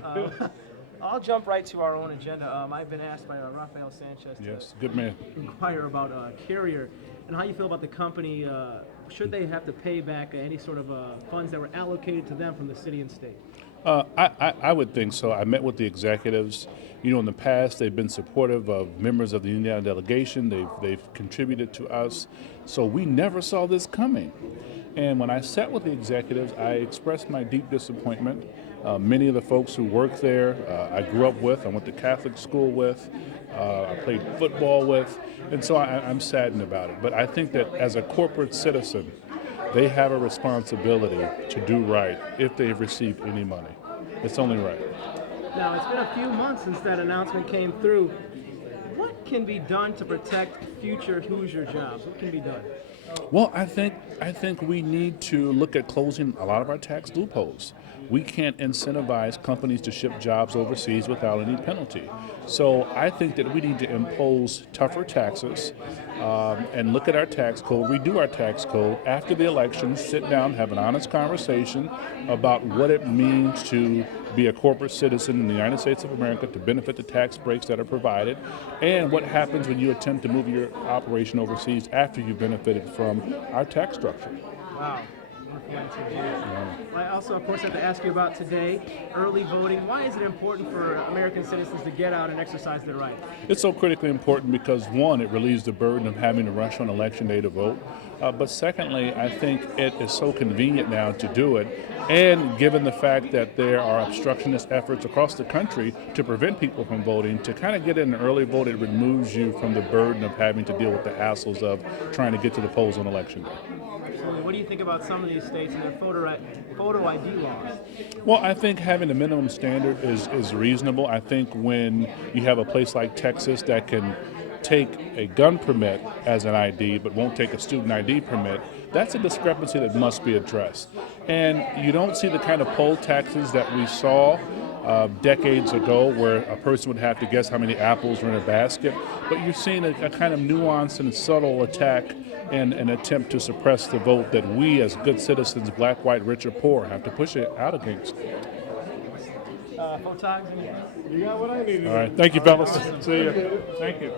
Uh, I'll jump right to our own agenda. I've been asked by Rafael Sanchez Yes, good man. to inquire about Carrier and how you feel about the company. Should they have to pay back any sort of funds that were allocated to them from the city and state? I would think so. I met with the executives. In the past, they've been supportive of members of the Indiana delegation. They've contributed to us. So we never saw this coming. And when I sat with the executives, I expressed my deep disappointment. Many of the folks who work there, I grew up with, I went to Catholic school with, I played football with, and so I'm saddened about it. But I think that as a corporate citizen, they have a responsibility to do right if they've received any money. It's only right. Now, it's been a few months since that announcement came through. What can be done to protect future Hoosier jobs? What can be done? Well, I think we need to look at closing a lot of our tax loopholes. We can't incentivize companies to ship jobs overseas without any penalty. So I think that we need to impose tougher taxes and look at our tax code, redo our tax code after the election, sit down, have an honest conversation about what it means to be a corporate citizen in the United States of America, to benefit the tax breaks that are provided, and what happens when you attempt to move your operation overseas after you've benefited from our tax structure. Wow. Wonderful answer. I also, of course, have to ask you about today, early voting. Why is it important for American citizens to get out and exercise their right? It's so critically important because, one, it relieves the burden of having to rush on election day to vote. But secondly, I think it is so convenient now to do it. And given the fact that there are obstructionist efforts across the country to prevent people from voting, to kind of get in an early vote, it removes you from the burden of having to deal with the hassles of trying to get to the polls on election day. Absolutely. What do you think about some of these states and their photo ID laws? Well, I think having a minimum standard is reasonable. I think when you have a place like Texas that can take a gun permit as an ID but won't take a student ID permit, that's a discrepancy that must be addressed. And you don't see the kind of poll taxes that we saw decades ago where a person would have to guess how many apples were in a basket, but you're seeing a kind of nuanced and subtle attack and an attempt to suppress the vote that we as good citizens, black, white, rich, or poor, have to push it out against. Photogs? You got what I needed. All right. Thank you, fellas. See you. Thank you.